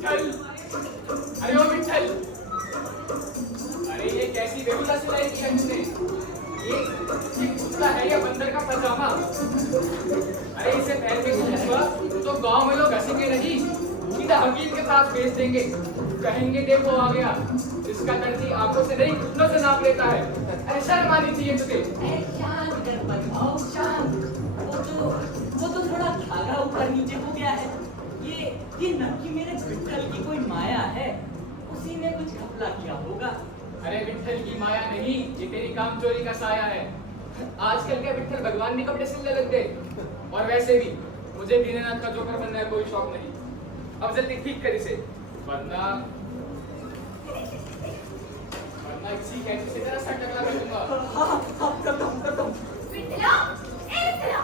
विठ्ठल, अरे ओ विठ्ठल, अरे ये कैसी बेहुदा सिलाई की है तुमने? ये कुत्ता है या बंदर का पजामा? अरे इसे पहन के कुछ हुआ तो गांव में लोग हंसेंगे नहीं, सीधा हकीम के पास भेज देंगे, कहेंगे देखो आ गया, इसका दर्जी आंखों से नहीं घुटनों से नाप लेता है। अरे शर्म आनी चाहिए तुझे। शांत गणपत भाव शांत। वो तो थोड़ा धागा ऊपर नीचे हो गया है। ये नक्की मेरे विठ्ठल की कोई माया है, उसी ने कुछ घपला किया होगा। अरे विठ्ठल की माया नहीं, ये तेरी कामचोरी का साया है। आजकल के विठ्ठल भगवान भी कपड़े सिलने लग गए। और वैसे भी मुझे दीननाथ का जोकर बनने का कोई शौक नहीं। अब जल्दी ठीक कर इसे, वरना किसी कैंची से तेरा सर टकला कर दूंगा। हाँ, करता हूँ। विठ्ठला, ए विठ्ठला,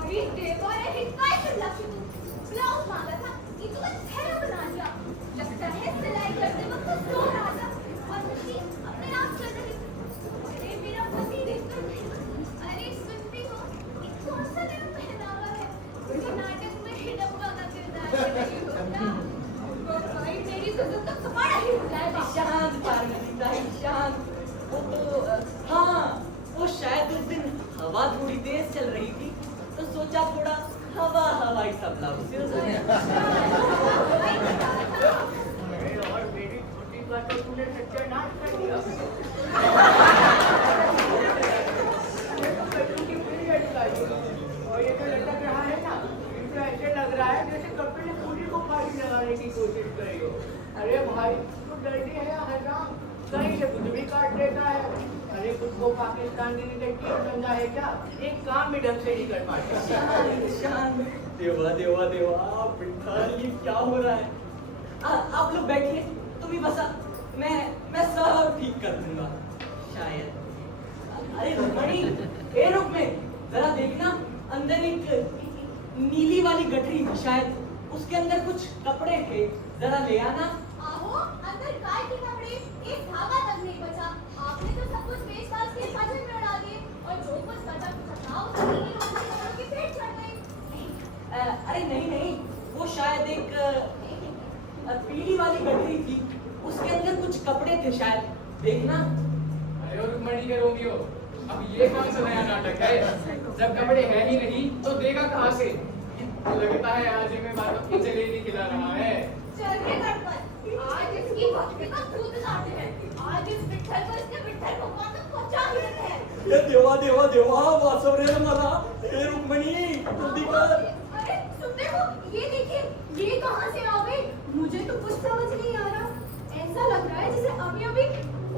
अरे देवा रे हे काय करला तू? ब्लाउज मांगा था, इतना थैला बना दिया। लगता है सिलाई करते वक्त सो रहा था और मुझे अपने आप चल रही। अरे मेरा पति देखकर नहीं। अरे सुनती हो, ये कौन सा नया पहनावा है? मुझे नाटक में हिडम्बा का किरदार कर रही हो क्या? और भाई मेरी तो कपाड़ा ही उड़ा है। शांत पार्वती ताई शांत। हाँ, वो शायद उस दिन हवा थोड़ी तेज चल रही थी, तो सोचा थोड़ा हवाई सा ब्लाउज सिल दूं। और मेरी छोटी बात तो तूने सत्यानाश कर दिया। और ये तो लटक रहा है ना, इनको ऐसे लग रहा है जैसे कपड़े ने पूरी को फाड़ी लगाने की कोशिश करी हो। अरे भाई तू डरती है या हराम, कहीं से कुछ भी काट देता है। अरे खुद को पाकिस्तान के डिटेक्टिव समझा है क्या? एक काम भी ढंग से नहीं कर पाते। शांत। देवा विठ्ठल, ये क्या हो रहा है? आप लोग बैठिए, तुम ही बसा, मैं सब ठीक कर दूंगा शायद। अरे रुक्मणी, ए रुक्मे, जरा देखना, अंदर एक नीली वाली गठरी थी शायद, उसके अंदर कुछ कपड़े थे, जरा ले आना। आहो, अंदर काय के कपड़े? एक धागा तक नहीं बचा। आपने तो सब कुछ बेच-बाच के खजाने में उड़ा दिए और जो कुछ बचा था उसे नीली वाली कपड़ों की पेट चढ़ गई। अरे नहीं, वो शायद एक पीली वाली गठरी थी, उसके अंदर कुछ कपड़े थे शायद, देखना। अरे और रुक्मणी के रोमियो, अब ये कौन सा नया नाटक है? जब कपड़े हैं ही नहीं तो देगा कहाँ से? लगता है आज में बातों की जलेबी खिला रहा है। चल के गणपत, आज इसकी भक्ति का दूध लाते हैं। आज इस विठ्ठल को इसके विठ्ठल भगवान तक पहुंचा ही देते हैं। ये देवा वासवरे मला, ए रुक्मणी जल्दी कर। अरे सुनते हो, ये देखिए, ये कहाँ से आ गई? मुझे तो कुछ समझ नहीं आ रहा। ऐसा लग रहा है जैसे अभी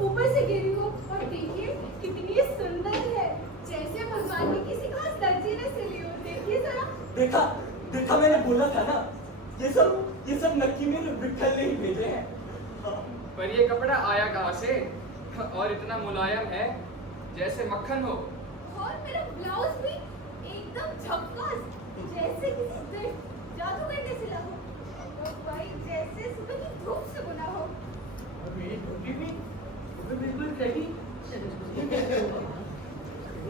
ऊपर से गिरी हो। और देखिए कितनी सुंदर है, जैसे भगवान की किसी खास दर्जी ने सिली हो। देखिए जरा। देखा मैंने बोला था ना, ये सब नक्की मेरे विठ्ठल ने ही भेजे हैं। पर ये कपड़ा आया कहाँ से? और इतना मुलायम है जैसे मक्खन हो। और मेरा ब्लाउज भी एकदम झक्कास, जैसे किसी जादूगर ने सिला हो। और भाई जैसे सुबह की धूप से बुना हो। और मेरी धोती भी बिल्कुल सही।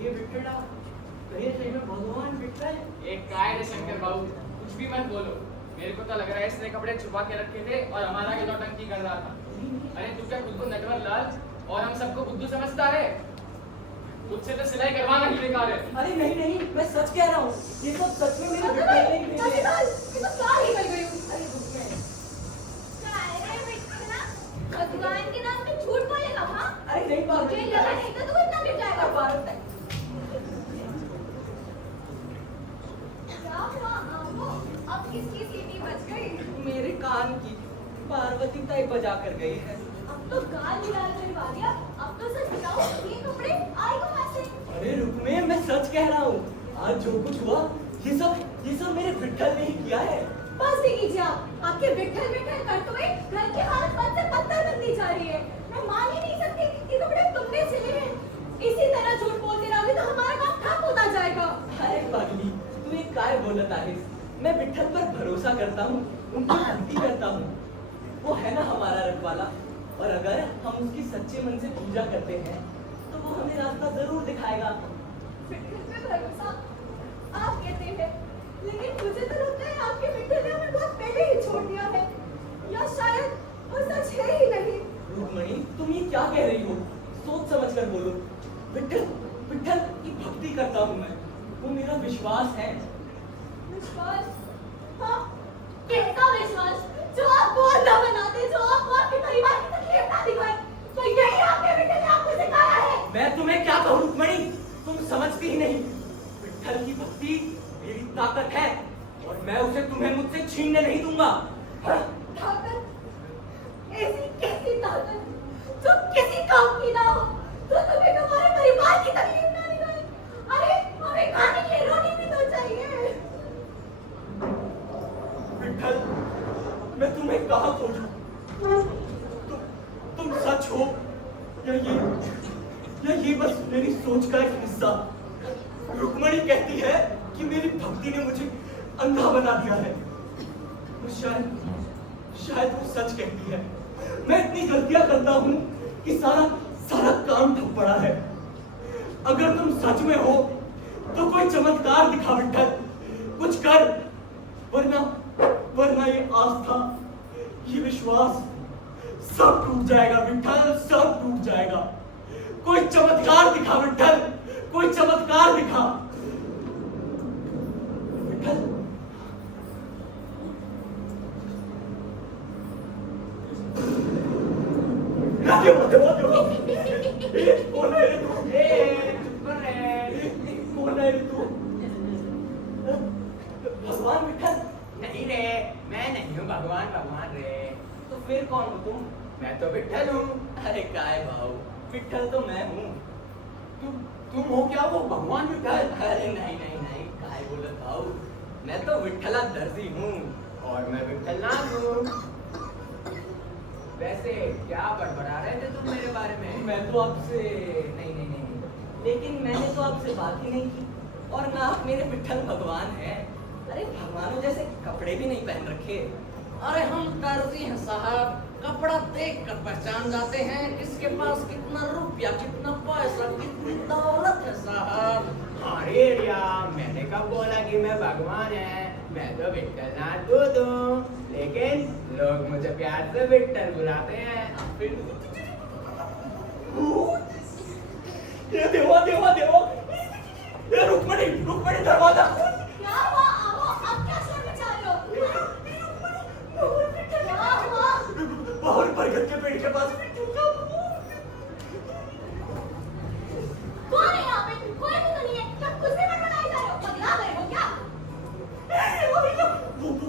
ये विठ्ठला, कहीं सही में भगवान विठ्ठल? एक काय रे शंकर बाबू, कुछ भी मत बोलो। मेरे को तो लग रहा है इसने कपड़े छुपा के रखे थे और हमारा ये नौटंकी कर रहा था। अरे तू क्या खुद को नटवर लाल और हम सबको बुद्धू समझता है? तुझसे तो सिलाई करवाना ही बेकार है। अरे नहीं, मैं सच कह रहा हूँ, ये सब सच में मेरे विठ्ठल ने ही भेजे हैं। ये तो क्या ही कर गई हूँ। अरे रुक मैं। काय रे विठ्ठला, भगवान के नाम पे झूठ बोलेगा? हाँ, अरे नहीं पार्वती मुझे लगा नहीं था तू इतना मिट जाएगा। पार्वती क्या हुआ आहो? अब किसकी सीटी बज गई? मेरे कान की पार्वती ताई बजा कर गई है। अब तो गाल भी लाल करवा दिया। अब तो सच बताओ, ये कपड़े आए कहाँ से? अरे रुक मैं सच कह रहा हूँ, आज जो कुछ हुआ ये सब मेरे विठ्ठल ने ही किया है। बस भी कीजिए आप, आपके विठ्ठल करते हुए घर की हालत पद से पत्थर बनती जा रही है। मैं मान ही नहीं सकती कि कपड़े तुमने सिले हैं। इसी तरह झूठ बोलते रहोगे तो हमारा काम ठप होता जाएगा। अरे पागली, तू एक काय बोलत आहेस? मैं विठ्ठल पर भरोसा करता हूँ, उनकी भक्ति करता हूँ। वो है ना हमारा रखवाला, और अगर हम उसकी सच्चे मन से पूजा करते हैं तो वो हमें रास्ता जरूर दिखाएगा। विठ्ठल पे भरोसा आप कहते हैं, लेकिन मुझे तो लगता है आपके विठ्ठल ने हमें बहुत पहले ही छोड़ दिया है। या रुक्मणी, तुम ये क्या कह रही हो? सोच समझ कर बोलो। विठल विठल की भक्ति करता हूँ मैं, वो मेरा विश्वास है। विश्वास? हाँ, कैसा विश्वास? जो आप बोल ना बनाते, जो आप आपके परिवार की तकलीफ ना दिखाए, तो यही आपके बेटे ने आपको सिखाया है। मैं तुम्हें क्या कहूँ रुक्मणी, तुम समझती ही नहीं। विठल की भक्ति मेरी ताकत है और मैं उसे तुम्हें मुझसे छीनने नहीं दूंगा। ताकत? ऐसी कैसी ताकत जो किसी काम की ना हो, तो तुम्हें तुम्हारे परिवार की तकलीफ ना दिखाए? अरे हमें खाने के लिए रोटी भी तो चाहिए। विठल, मैं तुम्हें कहाँ खोजूं? तुम सच हो या ये बस मेरी सोच का एक हिस्सा? रुक्मणी कहती है कि मेरी भक्ति ने मुझे अंधा बना दिया है। और शायद वो सच कहती है। मैं इतनी गलतियां करता हूँ कि सारा काम ठप पड़ा है। अगर तुम सच में हो तो कोई चमत्कार दिखा विठल, कुछ कर, वरना ये आस्था, ये विश्वास सब टूट जाएगा विठल, सब टूट जाएगा। कोई चमत्कार दिखा विठल, कोई चमत्कार दिखा विठल। कौन है तू? कौन है तू? भगवान विठल? नहीं रे, मैं नहीं हूँ भगवान रे। तो फिर कौन हो तुम? मैं तो विठल हूँ। अरे काय भाव, विठल तो मैं हूँ। तुम हो क्या वो भगवान विठल? अरे नहीं, काय बोलत भाव, मैं तो विठला दर्जी हूँ। और मैं विठल नाथ हूँ। वैसे क्या बड़बड़ा रहे थे तुम मेरे बारे में? मैं तो आपसे नहीं, लेकिन मैंने तो आपसे बात ही नहीं की, और ना आप मेरे विठल भगवान हैं। अरे भगवानों जैसे कपड़े भी नहीं पहन रखे। अरे हम दर्जी हैं साहब, कपड़ा देख कर पहचान जाते हैं किसके पास कितना रुपया, कितना पैसा, कितनी दौलत है साहब। अरे यार, मैंने कब बोला कि मैं भगवान है? मैं तो विठल नाथ दूध हूँ, लेकिन लोग मुझे प्यार से विठल बुलाते हैं। ये देवा, ये रुक्मणी दरवाजा खोल। क्या हुआ? आओ, अब क्या शोर मचा रहे हो? क्या हुआ? बाहर बरगद के पेड़ के पास कौन है यहाँ पे? कोई भी तो नहीं है। क्या कुछ भी बड़बड़ाई जा रहे हो? पगला गए हो क्या?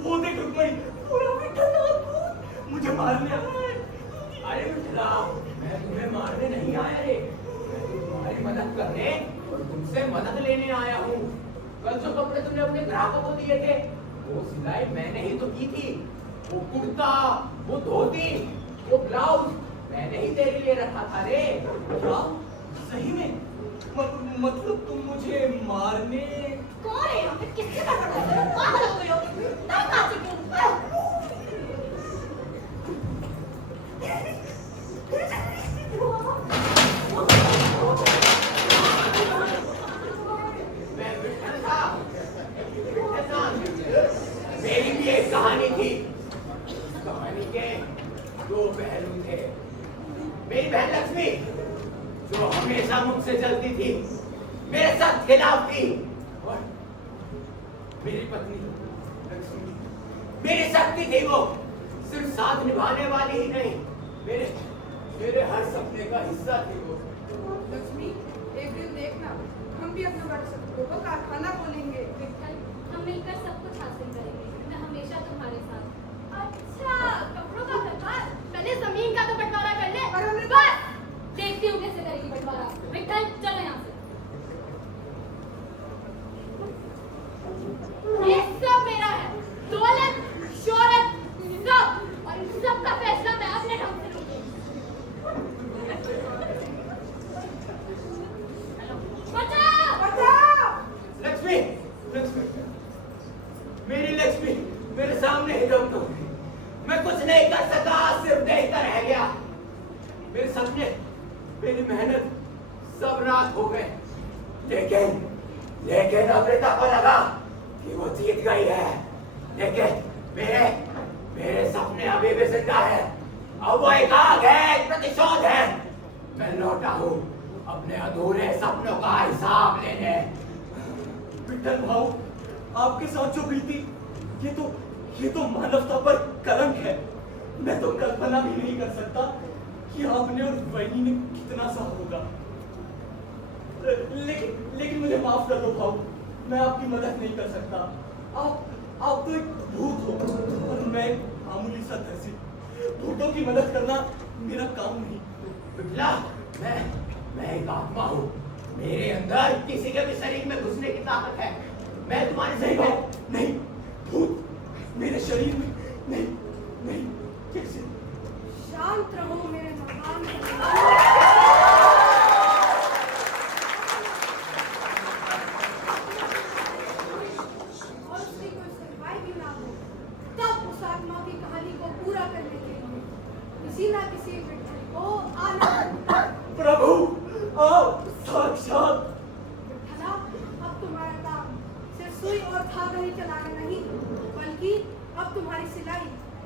वो देख रुक्मणी, पूरा विठल नाथ मुझे मारने आया है। अरे विठला, मैं तुम्हें मारने नहीं आया रे, मैं तुम्हारी मदद करने और तुमसे मदद लेने आया हूँ। कल जो कपड़े तुमने अपने ग्राहकों को दिए थे, वो सिलाई मैंने ही तो की थी। वो कुर्ता, वो धोती, वो ब्लाउज मैंने ही तेरे लिए रखा था रे। क्या? सही में? मतलब तुम मुझे मारने? कौन है यहाँ पे? किससे बड़बड़ा रहे हो? पागल हो गए हो? तब कहाँ से क्यों? मैं विठल था, मेरी भी एक कहानी थी। कहानी के दो पहलू थे। मेरी बहन लक्ष्मी, जो हमेशा मुझसे जलती थी, मेरे साथ खिलाफ थी, और मेरी पत्नी लक्ष्मी, मेरी शक्ति थी। वो सिर्फ साथ निभाने वाली ही नहीं, मेरे हर सपने का हिस्सा थी वो। लक्ष्मी, एक दिन देखना, हम भी अपने बड़े सपनों को कारखाना खोलेंगे। विठल, हम मिलकर सब कुछ हासिल करेंगे। मैं हमेशा तुम्हारे साथ। अच्छा, कपड़ों का व्यापार? पहले जमीन का तो बंटवारा कर ले। पर हमने बस देखती हूँ कैसे करेगी बंटवारा। विठल, चलो यहाँ से। ये सब मेरा है, दौलत, शोहरत, सब, और इन सब का फैसला मैं अपने ढंग से लूंगी। बचाओ! लक्ष्मी, मेरी लक्ष्मी मेरे सामने ही दम तोड़ गई। मैं कुछ नहीं कर सका, सिर्फ देखता रह गया। मेरे सपने, मेरी मेहनत सब रात हो गए। लेकिन अमृता को लगा कि वो जीत गई है। लेकिन मेरे सपने अभी भी जिंदा है। अब वो एकाग है, प्रतिशोध है। मैं लौटा हूँ अपने अधूरे सपनों का हिसाब लेने। विठल भाऊ, आपके साथ जो बीती, ये तो मानवता पर कलंक है। मैं तो कल्पना भी नहीं कर सकता कि आपने और बहनी ने कितना सा होगा। लेकिन मुझे माफ कर दो भाऊ, मैं आपकी मदद नहीं कर सकता। आप तो एक भूत हो और मैं एक मामूली सा दर्जी। भूतों की मदद करना मेरा काम नहीं। बिटला, मैं एक आत्मा हूँ। मेरे अंदर किसी के भी शरीर में घुसने की ताकत है। मैं तुम्हारे नहीं सही भाऊ, में नहीं, भूत मेरे शरीर में नहीं, कैसे? शांत रहो मेरे नादान और उसकी कोई सुनवाई भी ना हो, तब उस आत्मा की कहानी को पूरा करने के लिए किसी ना किसी विठल को आना होगा। प्रभु, आप साक्षात। विठला, अब तुम्हारा काम सिर्फ सुई और धागा ही चलाना नहीं, बल्कि अब तुम्हारी सिलाई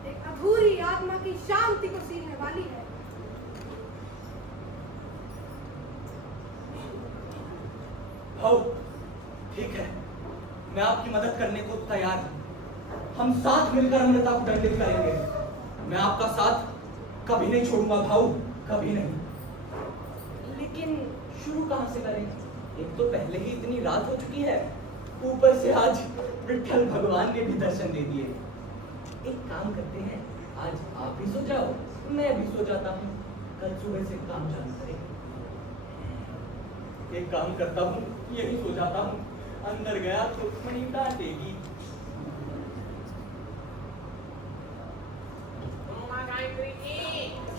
एक अधूरी आत्मा की शांति को सीलने वाली है। भाऊ, ठीक है, मैं आपकी मदद करने को तैयार हूँ। हम साथ मिलकर अमृता को दंडित करेंगे। मैं आपका साथ कभी नहीं छोड़ूंगा भाऊ, कभी नहीं। लेकिन शुरू कहाँ से करें? एक तो पहले ही इतनी रात हो चुकी है, ऊपर से आज विठल भगवान ने भी दर्शन दे दिए। एक काम करते हैं, आज आप भी सो जाओ, मैं भी सो जाता हूँ। कल सुबह से काम चालू करें। एक काम करता हूँ, यही सो जाता हूँ। अंदर गया तो रुक्मणी डांटेगी। गुरु माँ गायत्री की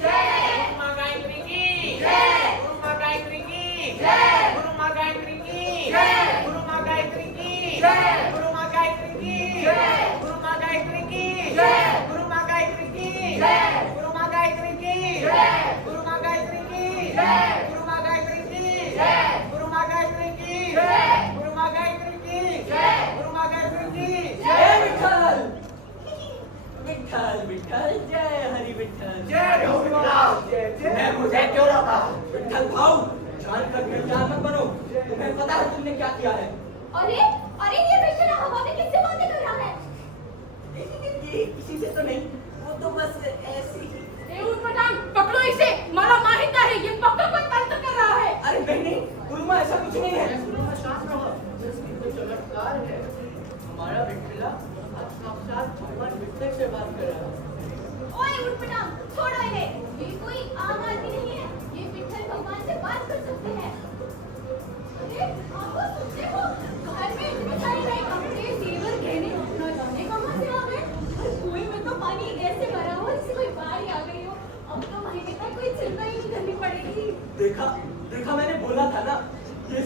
जय। गुरु माँ गायत्री की जय। गुरु माँ गायत्री की जय। गुरु माँ गायत्री की जय। गुरु माँ गायत्री की जय। गुरु माँ गायत्री की जय। गुरु माँ गायत्री की जय। गुरु माँ गायत्री की जय। गुरु माँ गायत्री की जय। गुरु माँ गायत्री की जय। गुरु माँ गायत्री की जय। गुरु माँ गायत्री की जय। गुरु माँ गायत्री की जय। गुरु माँ गायत्री की जय विठल, विठल विठल, जय हरि विठल। जय हो विठल। मैं मुझे क्यों रोका? विठल भाऊ, जानकर बेईमान मत बनो। तुम्हें पता है तुमने क्या किया है? अरे अरे ये बेचारा हवा में किससे बातें कर रहा है? ये किसी से तो नहीं, वो तो बस ऐसे ही। ए उटपटांग, पकड़ो इसे, मारा माहिता है, ये पक्का कोई तंत्र कर रहा है। अरे नहीं, गुरुमा ऐसा कुछ नहीं है। शांत रहो। तो चमत्कार है। हमारा विठला आज साक्षात भगवान विठल से बात कर रहा है। ओए उटपटांग, छोड़ो इन्हें। ये कोई आम आदमी नहीं है, ये विठल भगवान से बात कर सकते हैं। अरे आपको सुनते हो? घर में इतने सारे नए कपड़े, जेवर, गहने, न जाने कहाँ से आ गए। और कुएं में तो पानी ऐसे भरा हो जैसे कोई बाढ़ आ गई हो। अब तो महीने तक कोई चिंता ही नहीं करनी पड़ेगी। देखा मैंने बोला था ना, ये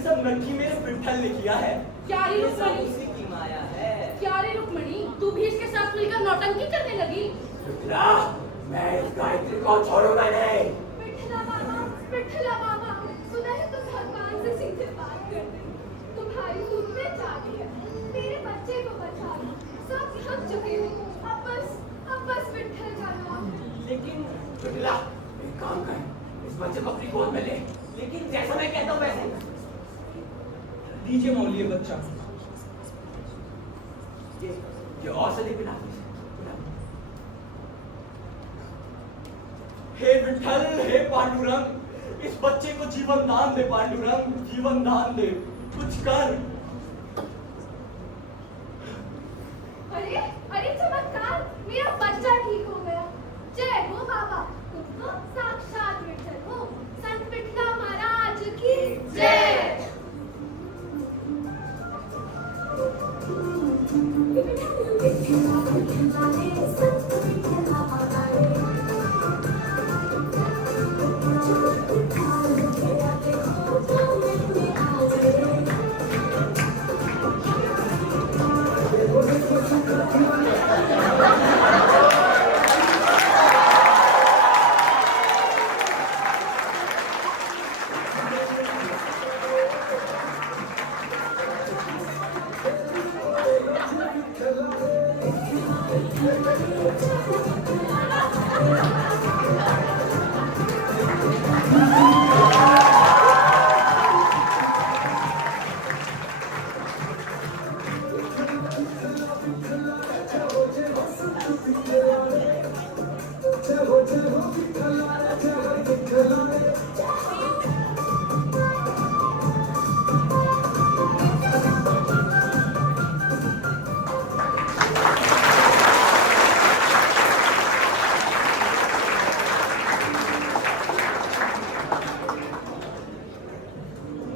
सब नक्की मेरे विठल ने किया है। क्या रे ये सब रुक्मणी? उसी की माया है। क्या रे रुक्मणी, तू भी इसके साथ मिलकर नौटंकी करने लगी? विठला, मैं इस गायत्री को छोड़ूंगा नहीं। विठला बाबा, सुना है तुम भगवान से सीधे बात करते हो। तुम्हारी खून में जाती है। मेरे बच्चे को बचा लो। सब थक चुके हो। अब बस विठल का नाम। लेकिन विठला, एक काम कर, इस बच्चे को अपनी गोद में ले। लेकिन जैसा मैं कहता हूँ वैसे। दीजिए मौली ये बच्चा। ये औषधि पिला। हे विठल, हे पांडुरंग, इस बच्चे को जीवन दान दे। पांडुरंग, जीवन दान दे, कुछ कर। अरे चमत्कार, मेरा बच्चा ठीक हो गया। जय हो बाबा, तुम तो साक्षात विठल हो। संत विठला महाराज की जय। Hello.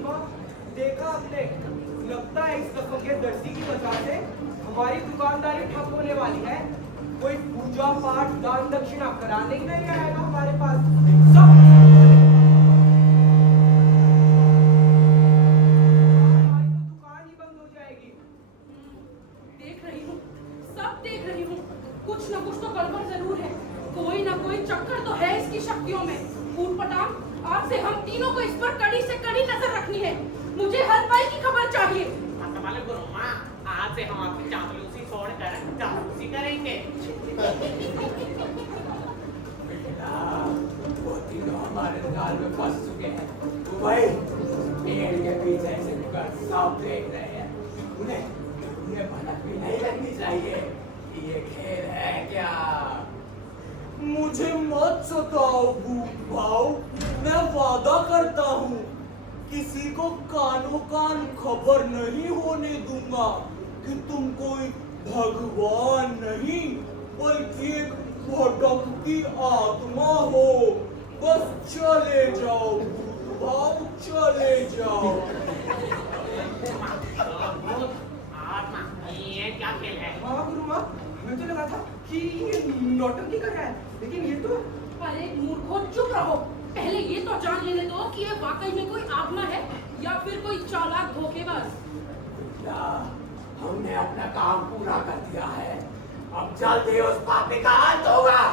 माँ, देखा आपने, लगता है इस कसम के दर्जी की वजह से हमारी दुकानदारी ठप होने वाली है। कोई पूजा पाठ दान दक्षिणा कराने ही नहीं आएगा हमारे पास। सब हमारी तो दुकान ही बंद हो जाएगी। देख रही हूँ, सब देख रही हूँ। कुछ न कुछ तो गड़बड़ जरूर है। कोई ना कोई चक्कर तो है इसकी शक्तियों में। ऊटपटांग, आज से हम तीनों को इस पर कड़ी से कड़ी नजर रखनी है। मुझे हर पल की खबर चाहिए। मतलब गुरुमा, आज से हम आपकी चापलूसी छोड़कर चापलूसी करेंगे। वो तीनों हमारे जाल में फंस चुके हैं। वही पेड़ के पीछे से सब देख रहे हैं। उन्हें भनक भी नहीं लगनी चाहिए कि ये खेल है क्या। मुझे मत सताओ भूत भाव, मैं वादा करता हूँ किसी को कानों कान खबर नहीं होने दूंगा कि तुम कोई भगवान नहीं बल्कि एक भटकती आत्मा हो। बस चले जाओ भूत भाव, चले जाओ। आत्मा, ये क्या खेल है? हाँ गुरु माँ, हमें तो लगा था कि ये नौटंकी कर रहा है, लेकिन ये तो अरे मूर्खों, चुप रहो। पहले ये तो जान लेने दो कि ये वाकई में कोई आत्मा है या फिर कोई चालाक धोखेबाज। बेटा, हमने अपना काम पूरा कर दिया है। अब जल्दी उस पापी का अंत होगा।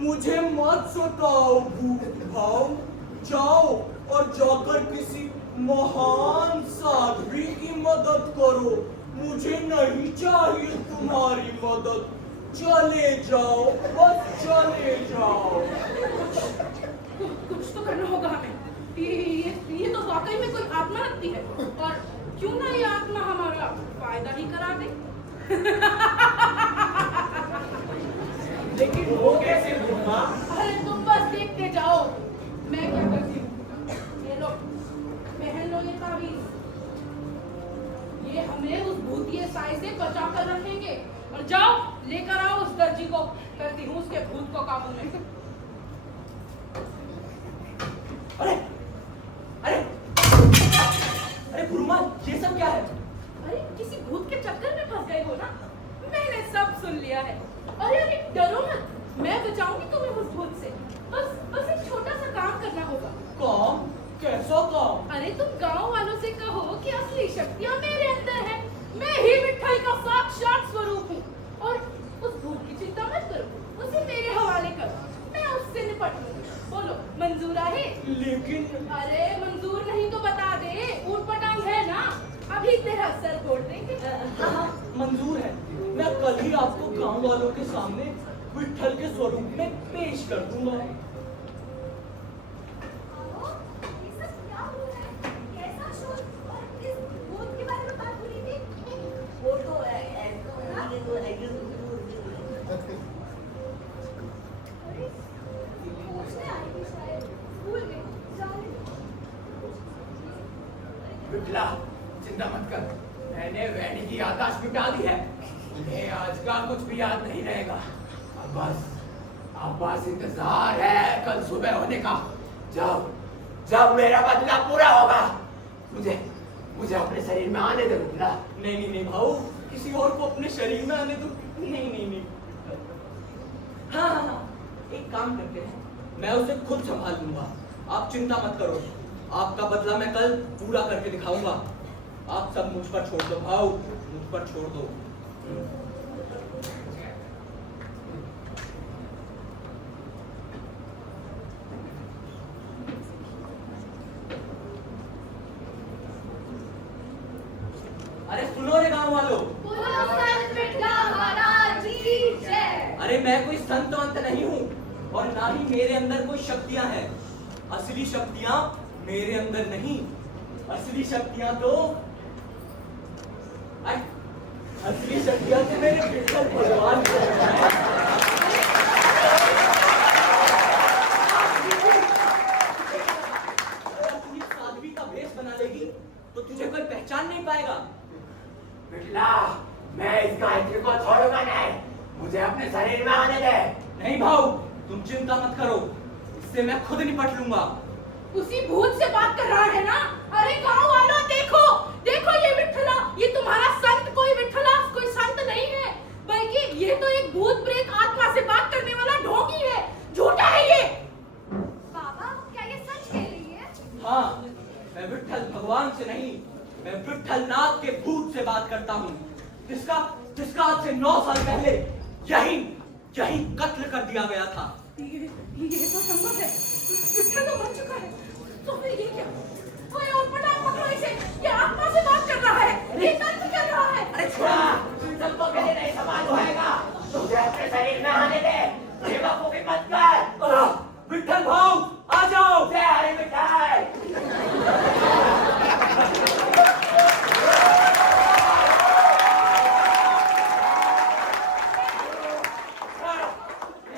मुझे मत सताओ भूत भाव, जाओ और जाकर किसी महान साध्वी की मदद करो। मुझे नहीं चाहिए तुम्हारी मदद। चले जाओ, बस चले जाओ। कुछ तो करना होगा हमें। ये तो वाकई में कोई आत्मा लगती है। और क्यों ना ये आत्मा हमारा फायदा ही करा दे। लेकिन वो कैसे गुरुमा? अरे तुम बस देखते जाओ, मैं क्या करती हूँ। ये लो, पहन लो ये ताबीज। ये हमें उस भूतिये साए से बचा कर रखेंगे। और जाओ, लेकर आओ उस दर्जी को। करती हूँ उसके भूत को काबू में। अरे अरे अरे गुरुमा, ये सब क्या है? अरे किसी भूत के चक्कर में फंस गए हो ना? मैंने सब सुन लिया है। अरे अरे डरो मत, मैं बचाऊंगी तुम्हें उस भूत से। बस एक छोटा सा काम करना होगा। काम? कैसा काम? अरे तुम गांव वालों से कहो कि असली शक्तियाँ मेरे अंदर है। मैं ही मिठाई का साक्षात स्वरूप हूँ। और उस भूत की चिंता मत करो, उसे मेरे हवाले करो, मैं उससे निपट लूंगी। बोलो, मंजूर है? लेकिन अरे मंजूर नहीं तो बता दे, ऊटपटांग है ना, अभी तेरा सर फोड़ देंगे। हाँ, मंजूर है। मैं कल ही आपको गांव वालों के सामने विट्ठल के स्वरूप में पेश कर दूंगा। ये सब क्या हो रहा है? कैसा शोर? और किस भूत के बारे में बात हो रही थी? वो तो है, अरे, पूछने आई थी शायद, भूल गई। जाने दो। बिपला, चिंता मत कर। मैंने वैनी की याददाश्त मिटा दी है। उन्हें आज का कुछ भी याद नहीं रहेगा। अब बस इंतजार है कल सुबह होने का, जब मेरा बदला पूरा होगा। मुझे अपने शरीर में आने दे बिपला। नहीं भाऊ, किसी और को अपने शरीर में आने दो। नहीं। हाँ, एक काम करते हैं, मैं उसे खुद संभाल लूंगा। आप चिंता मत करो, आपका बदला मैं कल पूरा करके दिखाऊंगा। आप सब मुझ पर छोड़ दो भाऊ, मुझ पर छोड़ दो। अरे सुनो रे गांव वालों, बोलो संत बिट्ठा महाराज की जय। अरे मैं कोई संत वंत नहीं हूँ और ना ही मेरे अंदर कोई शक्तियां हैं। असली शक्तियां मेरे अंदर नहीं, असली शक्तियां तो मेरे विठल भगवान के अंदर हैं। अगर तू इस साध्वी का भेष बना लेगी तो तुझे कोई पहचान नहीं पाएगा। बिटला, मैं इस गायत्री को छोड़ूंगा नहीं। मुझे अपने शरीर में आने दे। नहीं भाऊ, तुम चिंता मत करो, इससे मैं खुद निपट लूंगा। उसी भूत से बात कर रहा है ना? अरे गांव वालों देखो, देखो ये विठला, ये तुम्हारा संत कोई विठला कोई संत नहीं है, बल्कि ये तो एक भूत प्रेत आत्मा से बात करने वाला ढोंगी है, झूठा है ये। बाबा क्या ये सच कह रही है? हाँ, मैं विठल भगवान से नहीं, मैं विठल नाथ के भूत से बात करता हूँ, जिसका आज से 9 साल पहले यही कत्ल कर दिया गया था। ये तो संभव है, विठल तो मर चुका है, तो फिर ये क्या? ओए और पटाख पकड़ो इसे, ये आत्मा से बात कर रहा है, ये तंत्र कर रहा है। अरे छोड़ा, सबको मेरे नहीं सवाल होएगा। तुझे अपने शरीर में आने दे। बेवकूफी मत कर। विठल भाऊ आ जाओ। जय हरि विठल।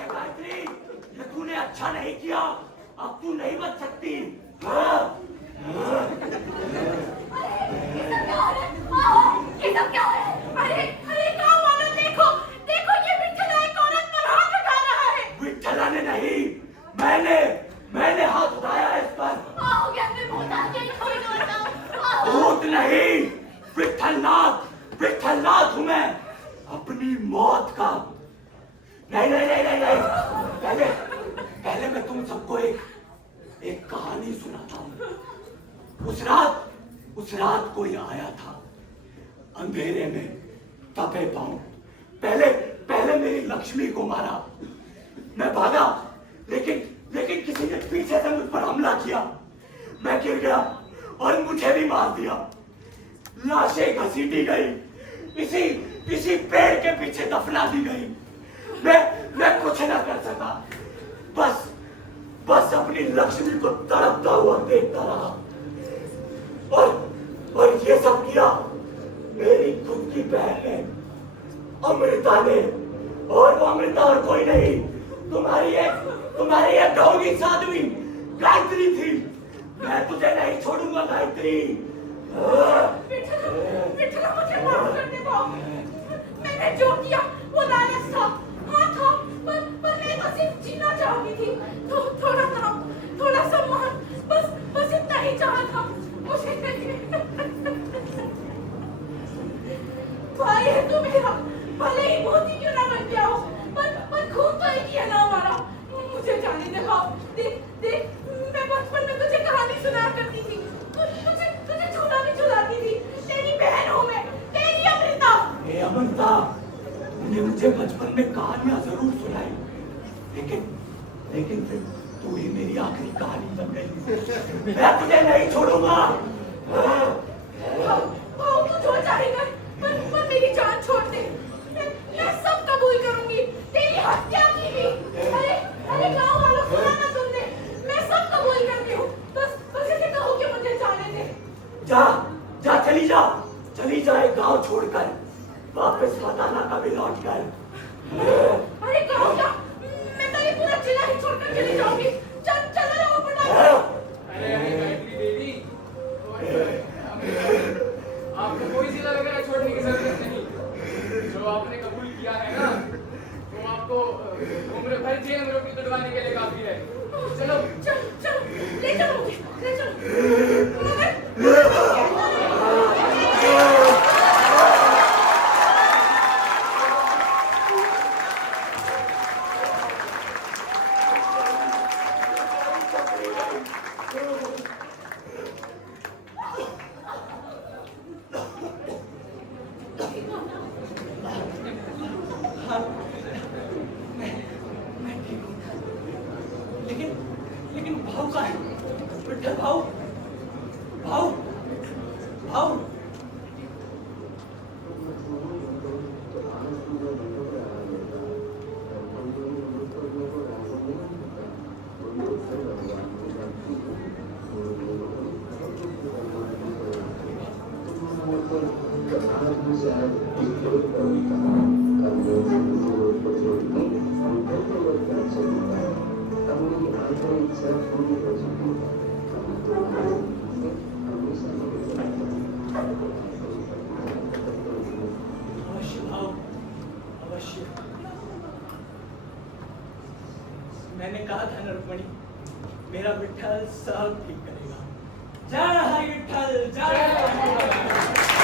गायत्री, ये तूने अच्छा नहीं किया, अब तू नहीं बच सकती। ये सब क्या हो रहा है? अरे गांव वालों देखो, देखो ये विठला एक औरत पर हाथ उठा रहा है। विठला ने नहीं, मैंने हाथ उठाया इस पर। हो गया, मैं भूत आ गई, कोई तो बताओ। भूत नहीं, विठलनाथ हूँ मैं, अपनी मौत का। नहीं, पहले मैं तुम सबको एक कहानी सुनाता हूँ। उस रात कोई आया था, अंधेरे में तपे पांव, पहले मेरी लक्ष्मी को मारा। मैं भागा, लेकिन किसी ने पीछे से मुझ पर हमला किया। मैं गिर गया और मुझे भी मार दिया। लाशें घसीटी गई, इसी पेड़ के पीछे दफना दी गई। मैं कुछ न कर सका, बस अपनी लक्ष्मी को तड़पता हुआ देखता रहा। और ये सब किया मेरी खुद की बहन ने, अमृता ने। और वो अमृता और कोई नहीं, तुम्हारी एक ढोंगी साध्वी गायत्री थी। मैं तुझे नहीं छोड़ूंगा गायत्री। विठला मुझे माफ कर दे बाबू, मैंने जो किया वो लालच था, हाँ था, पर मैं तो सिर्फ जीना चाहती थी, तो थोड़ा नाम, थोड़ा सम्मान, बस इतना ही चाहा था मुझे। भाई है तू मेरा, भले ही बहुत ही क्यों ना बन गया हो, पर खून तो एक ही है ना हमारा। मुझे जाने दे बाबू, देख मैं बचपन में तुझे कहानी सुनाया करती थी, तुझे झूला भी झुलाती थी, तेरी बहन हूँ मैं, तेरी अमृता। ए अमृता, तूने मुझे बचपन में कहानियां जरूर सुनाई, लेकिन फिर तू ही मेरी आखिरी कहानी बन गई। मैं तुझे नहीं छोड़ूंगा। भाऊ तू जो चाहेगा, पर मेरी जान छोड़ दे, मैं सब कबूल करूंगी, तेरी हत्या की भी। अरे गाँव वालों सुना ना तुमने, मैं सब कबूल करती हूँ, बस इसे कहो कि मुझे जाने दे। जा चली जा एक गाँव छोड़कर, वापस बताना कभी लौट कर। अरे गाँव क्या, मैं तो ये पूरा जिला ही छोड़कर चली जाऊंगी। चलो जाओ पटाखे। अरे गायत्री देवी, आपको कोई जिला वगैरह छोड़ने की जरूरत नहीं। जो आपने कबूल किया है ना, वो आपको उम्र भर जेल में रोटी तुड़वाने के लिए काफी है। चलो ले चलो लेकिन भाऊ का है, विठल भाऊ। मैंने कहा था ना रुक्मणी, मेरा विठल सब ठीक करेगा। जय हरि विठल, जय हरि विठल।